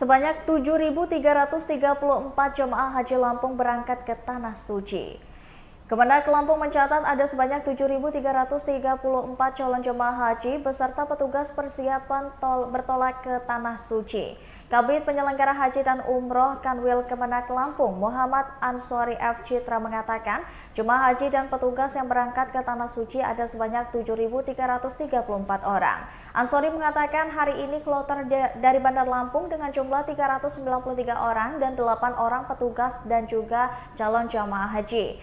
Sebanyak 7.334 jemaah haji Lampung berangkat ke Tanah Suci. Kemenag Lampung mencatat ada sebanyak 7.334 calon jemaah haji beserta petugas persiapan bertolak ke Tanah Suci. Kabid Penyelenggara Haji dan Umroh Kanwil Kemenag Lampung, Muhammad Ansori F. Citra mengatakan, jemaah haji dan petugas yang berangkat ke Tanah Suci ada sebanyak 7.334 orang. Ansori mengatakan hari ini kloter dari Bandar Lampung dengan jumlah 393 orang dan 8 orang petugas dan juga calon jemaah haji.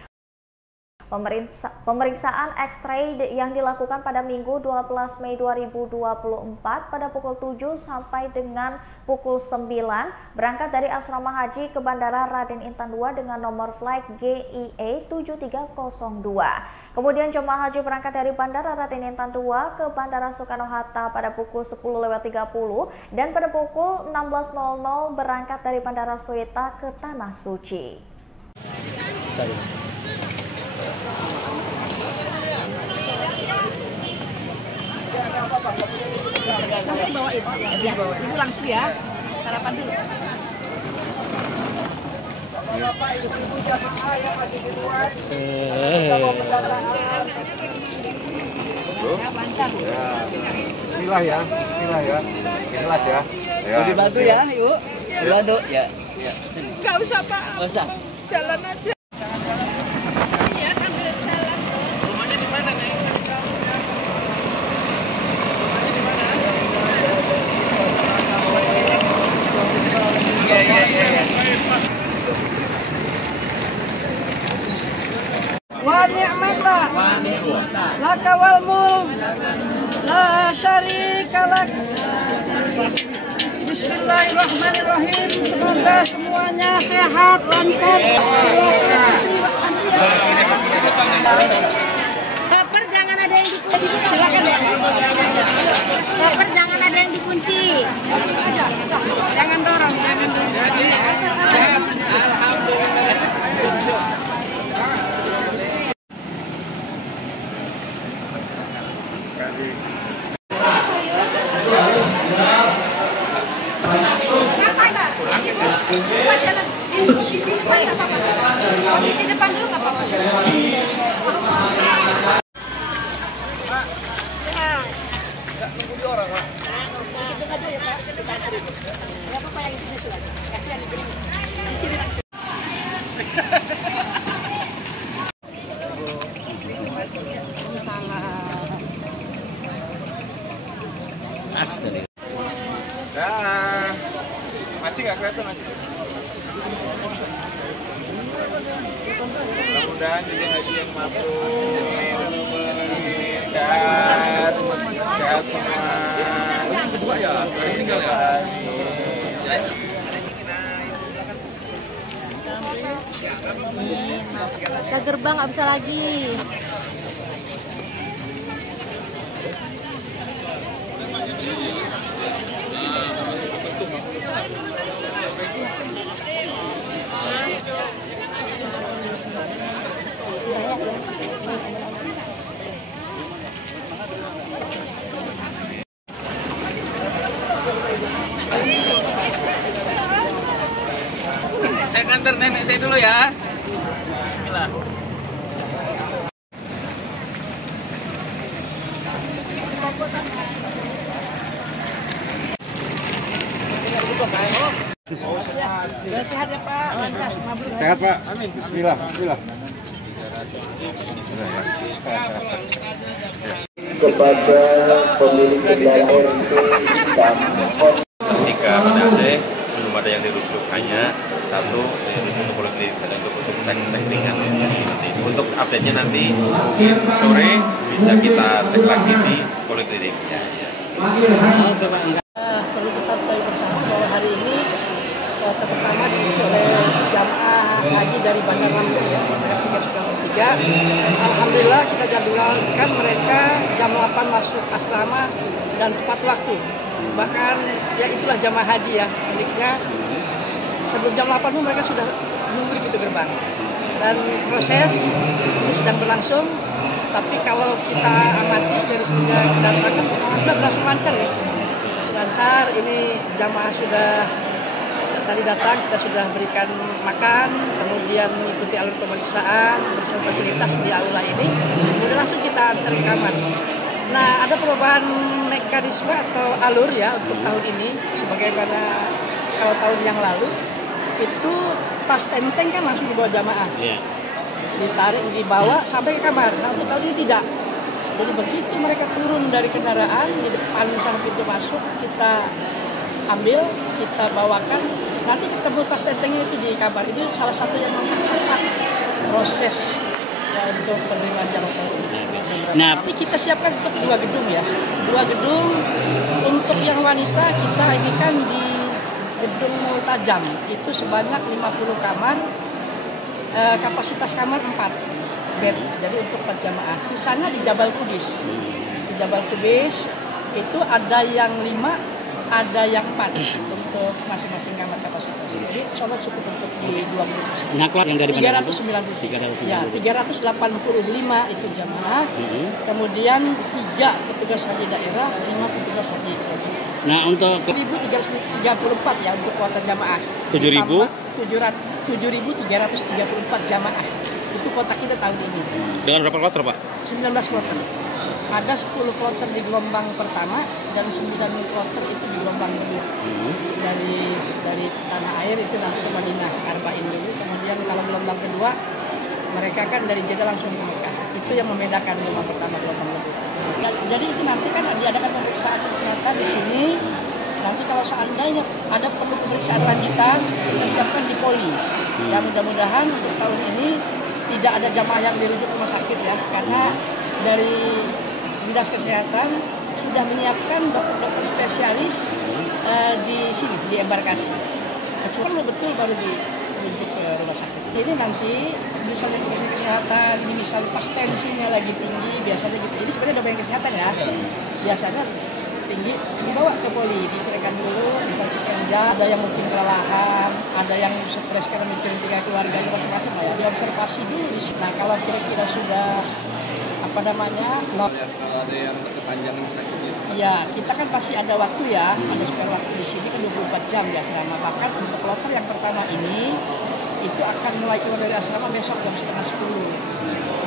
Pemeriksaan X-ray yang dilakukan pada Minggu 12 Mei 2024 pada pukul 7 sampai dengan pukul 9 berangkat dari Asrama Haji ke Bandara Raden Intan II dengan nomor flight GIE 7302. Kemudian jemaah haji berangkat dari Bandara Raden Intan II ke Bandara Soekarno-Hatta pada pukul 10.30 dan pada pukul 16.00 berangkat dari Bandara Suita ke Tanah Suci. Nanti bawain, ya, ibu langsung ya, sarapan dulu. Lancar. Bismillah ya, ikhlas ya. Mau dibantu ya, Ibu? Dibantu ya. Gak usah Pak, Nggak usah. jalan aja. Iya, sambil jalan. Rumahnya di mana nih? Wa ni'mata laka wal mulk la syarika lak. Bismillahirrahmanirrahim. Semoga semuanya sehat, lancar. Koper jangan ada yang dikunci. Silakan ya. Koper jangan ada yang dikunci. Jangan dorong, jangan dorong. Di depan dulu nggak apa-apa. Maci nggak kelihatan Maci. Mudah-mudahan juga haji yang mabrur, sehat semua. Yang kedua ya, tinggal ya. Ke gerbang nggak bisa lagi. Saya nganter nenek saya dulu ya. Bismillah. Sehat ya Pak, lancar, mabrur. Sehat Pak, amin. Bismillah. Kepada pemilik kendaraan Ketika pada Aceh belum ada yang dirujuk, hanya satu dirujuk ke poliklinik untuk cek ringan. Untuk update-nya nanti mungkin sore bisa kita cek lagi di poliklinik. Perlu kita ketahui bersama bahwa hari ini pertama diisi oleh jamaah haji dari Bandar Lampung ya, sebanyak 393. Alhamdulillah kita jadwalkan mereka jam 8 masuk asrama dan tepat waktu. Bahkan ya itulah jamaah haji ya, uniknya sebelum jam 8 pun mereka sudah menunggu di pintu gerbang. Dan proses ini sedang berlangsung, tapi kalau kita amati dari semenjak kedatangan, alhamdulillah berlangsung lancar ya. Lancar, ini jamaah sudah tadi datang kita sudah berikan makan, kemudian mengikuti alur pemeriksaan fasilitas di aula ini, kemudian langsung kita antar ke kamar. Nah, ada perubahan mekanisme atau alur ya untuk tahun ini, sebagaimana kalau tahun yang lalu itu tas tenteng kan langsung dibawa jamaah, ditarik, dibawa sampai ke kamar. Nah, untuk tahun ini tidak. Jadi begitu mereka turun dari kendaraan di depan sana pintu masuk, kita ambil, kita bawakan, nanti ketemu tas tentengnya itu di kamar. Itu salah satu yang mempercepat proses untuk penerimaan jamaah. Nah, tapi kita siapkan untuk 2 gedung ya. 2 gedung untuk yang wanita kita ini kan di gedung Multajam itu sebanyak 50 kamar, kapasitas kamar 4 bed, jadi untuk 4 jamaah. Sisanya di Jabal Kubis. Di Jabal Kubis itu ada yang 5, ada yang 4 untuk masing-masing kamar kapasitas. Jadi sholat cukup untuk di 2 gedung. Nah, yang dari 393. Ya, 385 itu jamaah. Kemudian 3 petugas haji daerah, 5 petugas haji. Nah, untuk 7.334 ya untuk kuota jamaah. 7.334 jamaah. Itu kota kita tahun ini. Dengan berapa kloter, Pak? 19 kloter. Ada 10 kloter di gelombang pertama dan 9 kloter itu di gelombang kedua. Dari tanah air itu nanti ke Madinah, Arba'in dulu. Kemudian kalau gelombang kedua mereka kan dari Jeddah langsung ke Mekah. Itu yang membedakan gelombang pertama gelombang kedua. Jadi itu nanti kan diadakan pemeriksaan kesehatan di sini. Nanti kalau seandainya ada perlu pemeriksaan lanjutan, kita siapkan di poli. Dan mudah-mudahan untuk tahun ini tidak ada jamaah yang dirujuk ke rumah sakit ya, karena dari Dinas Kesehatan sudah menyiapkan dokter-dokter spesialis di sini, di embarkasi. Kecuali betul baru dirujuk ke rumah sakit. Ini nanti misalnya Dinas Kesehatan, ini misalnya pas tensinya lagi tinggi, biasanya gitu. Ini sebenarnya domain kesehatan ya. Biasanya tinggi dibawa ke poli, diistirahatkan dulu, misalnya Cikenja, ada yang mungkin kelelahan, ada yang stres karena mikirin 3 keluarganya macam-macam ya, diobservasi dulu di sini. Nah, kalau kira-kira sudah ada yang berkepanjangan sakitnya. Ya, kita kan pasti ada waktu ya, ada spare waktu di sini kan 24 jam di asrama. Bahkan untuk kloter yang pertama ini itu akan mulai keluar dari asrama besok jam 9:30.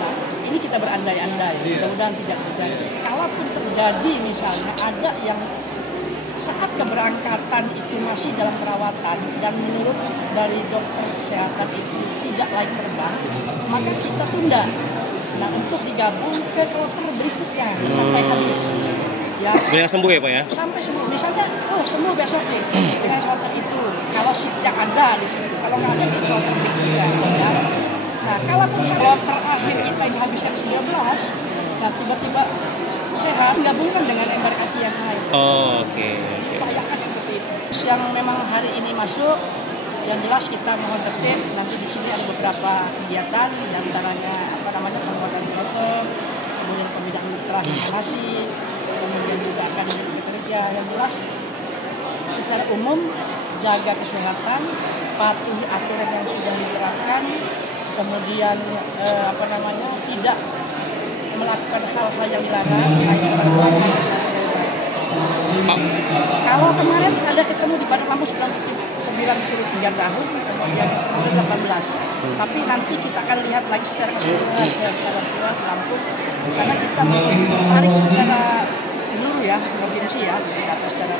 Nah, ini kita berandai-andai, mudah-mudahan tidak terjadi. Kalaupun terjadi misalnya ada yang saat keberangkatan itu masih dalam perawatan dan menurut dari dokter kesehatan itu tidak layak terbang, maka kita tunda. Nah, untuk digabung ke kloter berikutnya sampai habis. Ya. Yang sembuh ya, Pak ya? Sampai sembuh. Misalnya, sembuh besok nih dengan kloter itu. Kalau shift yang ada di situ, kalau nggak ada di kloter berikutnya. Ya. Nah, kalaupun kloter akhir kita ini habis yang 19, nah tiba-tiba sehat, gabungkan dengan embarkasi yang lain. Oh, oke. Upayakan seperti itu. Yang memang hari ini masuk, yang jelas kita mohon tertib. Nanti di sini ada beberapa kegiatan, di antaranya pembuatan kloter, kemudian pembinaan mitra nasi, kemudian juga akan bekerja. Yang jelas secara umum jaga kesehatan, patuhi aturan yang sudah diterapkan, kemudian tidak melakukan hal-hal yang dilarang, baik orang tua maupun Kalau kemarin ada ketemu di Padang Lampung 93 tahun, kemudian 18. Tapi nanti kita akan lihat lagi secara keseluruhan Lampung, karena kita tarik secara menurut ya, provinsi ya, secara